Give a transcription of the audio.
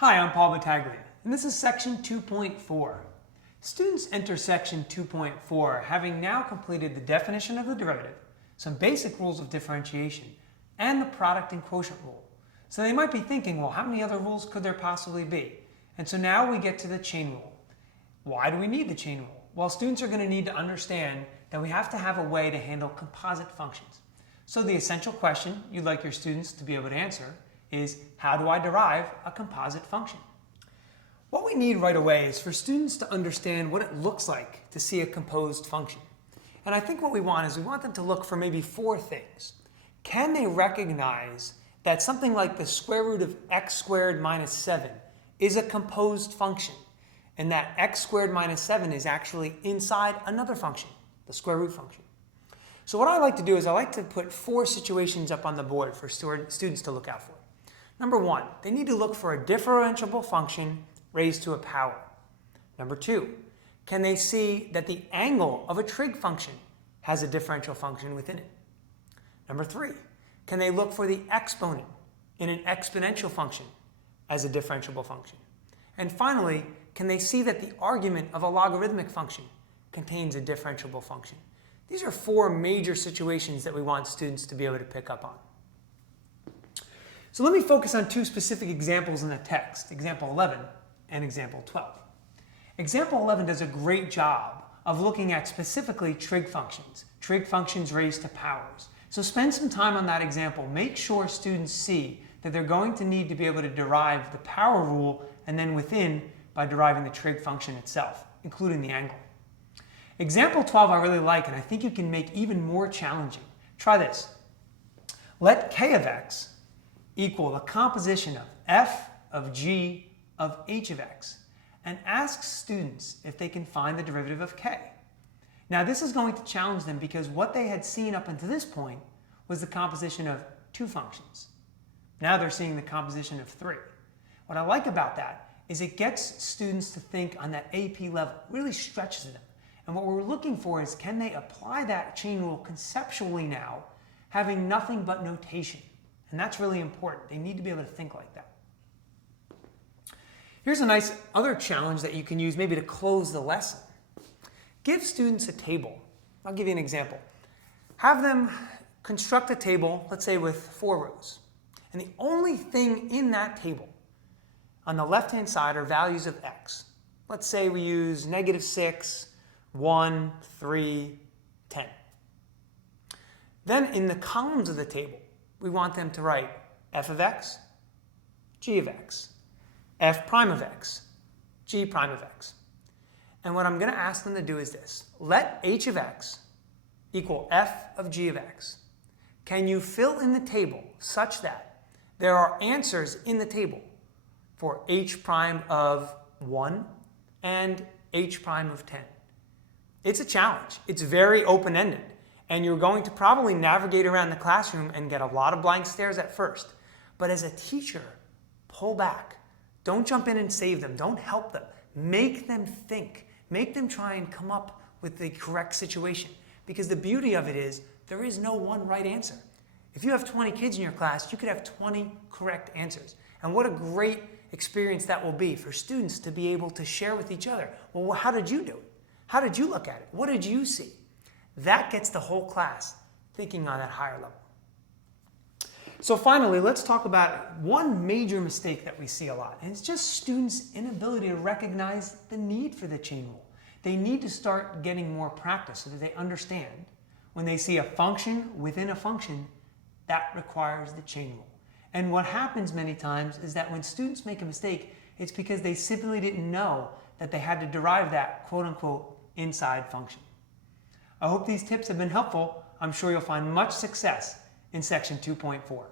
Hi, I'm Paul Battaglia, and this is section 2.4. Students enter section 2.4 having now completed the definition of the derivative, some basic rules of differentiation, and the product and quotient rule. So they might be thinking, well, how many other rules could there possibly be? And so now we get to the chain rule. Why do we need the chain rule? Well, students are going to need to understand that we have to have a way to handle composite functions. So the essential question you'd like your students to be able to answer is, how do I derive a composite function? What we need right away is for students to understand what it looks like to see a composed function. And I think what we want is we want them to look for maybe four things. Can they recognize that something like the square root of x squared minus 7 is a composed function, and that x squared minus 7 is actually inside another function, the square root function? So what I like to do is I like to put four situations up on the board for students to look out for. Number one, they need to look for a differentiable function raised to a power. Number two, can they see that the angle of a trig function has a differential function within it? Number three, can they look for the exponent in an exponential function as a differentiable function? And finally, can they see that the argument of a logarithmic function contains a differentiable function? These are four major situations that we want students to be able to pick up on. So let me focus on two specific examples in the text, example 11 and example 12. Example 11 does a great job of looking at specifically trig functions raised to powers. So spend some time on that example. Make sure students see that they're going to need to be able to derive the power rule and then within by deriving the trig function itself, including the angle. Example 12 I really like, and I think you can make even more challenging. Try this. Let k of x equal the composition of f of g of h of x, and ask students if they can find the derivative of k. Now this is going to challenge them because what they had seen up until this point was the composition of two functions. Now they're seeing the composition of three. What I like about that is it gets students to think on that AP level, really stretches them. And what we're looking for is, can they apply that chain rule conceptually now, having nothing but notation? And that's really important. They need to be able to think like that. Here's a nice other challenge that you can use maybe to close the lesson. Give students a table. I'll give you an example. Have them construct a table, let's say with 4 rows. And the only thing in that table on the left-hand side are values of x. Let's say we use -6, 1, 3, 10. Then in the columns of the table, we want them to write f of x, g of x, f prime of x, g prime of x. And what I'm going to ask them to do is this. Let h of x equal f of g of x. Can you fill in the table such that there are answers in the table for h prime of 1 and h prime of 10? It's a challenge. It's very open-ended. And you're going to probably navigate around the classroom and get a lot of blank stares at first. But as a teacher, pull back. Don't jump in and save them. Don't help them. Make them think. Make them try and come up with the correct situation. Because the beauty of it is, there is no one right answer. If you have 20 kids in your class, you could have 20 correct answers. And what a great experience that will be for students to be able to share with each other. Well, how did you do it? How did you look at it? What did you see? That gets the whole class thinking on that higher level. So finally, let's talk about one major mistake that we see a lot. And it's just students' inability to recognize the need for the chain rule. They need to start getting more practice so that they understand when they see a function within a function, that requires the chain rule. And what happens many times is that when students make a mistake, it's because they simply didn't know that they had to derive that quote-unquote inside function. I hope these tips have been helpful. I'm sure you'll find much success in section 2.4.